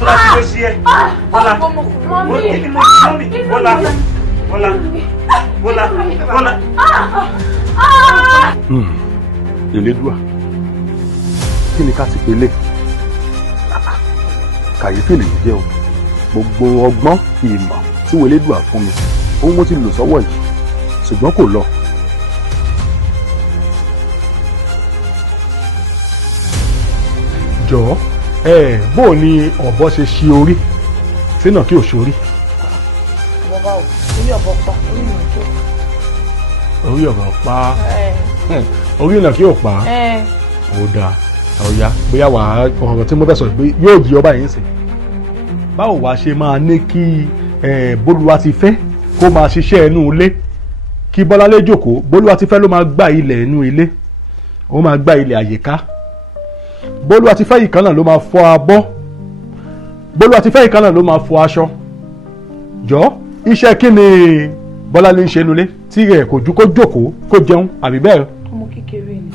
Bọ́lá kí ló ṣe ẹ́? Bọ́lá. Bọ́lá. Elédùà, kí ni ká ti pélé? Kàyéfì lè jẹ́ o. Gbogbo ọgbọ́n ìmọ̀ tí wo Elédùà fún mi, òun mo ti lò sọ́wọ́ yìí, ṣùgbọ́n kò lọ. Jọ̀ọ́, bó o ní ọ̀bọ ṣe ṣí orí sínú kí o ṣorí? Bàbá o, orí ọ̀bọ pa, orí ìnà kí o pa. Orí ọ̀bọ pa, orí ìnà kí o pa. Ó dáa, ọ̀ya, bóyá wàá ọ̀rọ̀ tí mo fẹ́ sọ pé yóò yí ọba yìí sìn. Báwo wàá ṣe máa ní kí Bólúwa ti fẹ́ kó máa ṣiṣẹ́ inú ilé, kí Bọ́lálé jókòó, Bólúwa ti fẹ́ ló máa gbá ilẹ̀ inú ilé, ó máa gbá ilẹ̀ àyíká. Bólúwa ti fẹ́ yìí kan náà ló máa fọ abọ́, Bólúwa ti fẹ́ yìí kan náà ló máa fọ aṣọ. Jọ̀ọ́, iṣẹ́ kí ni Bọ́lálé ń ṣe nulẹ̀ tí rẹ̀ kò ju kó jókòó kó jẹun àbí bẹ́ẹ̀? Ọmọ kékeré ni.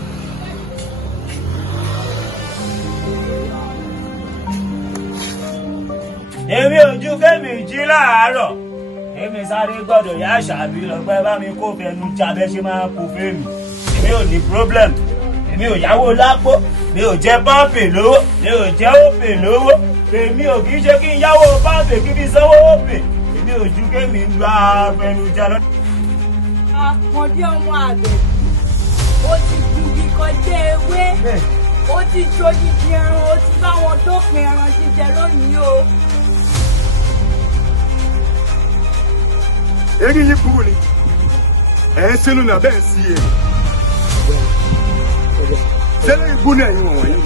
Èmi ò ju kémi jí láàárọ̀. Èmi sáré gbọ́dọ̀ yá àṣàbí lọ́gbẹ́ bá mi kó fẹnu jábẹ́ ṣe máa kó fèmí. Èmi ò ní problem. Èmi ò yáwó lápò. Mi ò jẹ pọ́ǹpì lówó. Mi ò jẹ òpè lówó. Èmi ò kì í ṣe kí n yáwó pọ́ǹpì kí n fi sanwó òpè. Èmi ò ju kémi gba fẹnu já lọ. Àkàndé ọmọ àgbẹ̀ ó ti gbìyànjú kọjá ewé. Ó ti ṣojìjì ẹran, ó ti bá wọn dópin ẹran jíjẹ lónìí o. Èyí yín kúrò ní ẹ̀ ń sínú ní abẹ́ ẹ̀ sí ẹ̀. Ṣẹlẹ̀ ikú ní ẹ̀yìn wọ̀nyí.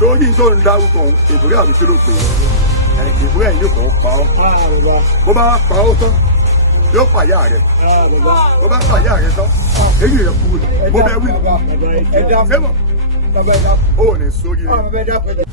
Torí tó ń dárúkọ ìbúrẹ́ àbí kí ló pè é. Ìbúrẹ́ yìí kò pa ọ́. Bó bá pa ọ́ tán, yóò pa ìyá rẹ̀. Bó bá pa ìyá rẹ̀ tán, èyí rẹ̀ kúrò ní. Mo bẹ wí. Ó ní sórí rẹ̀.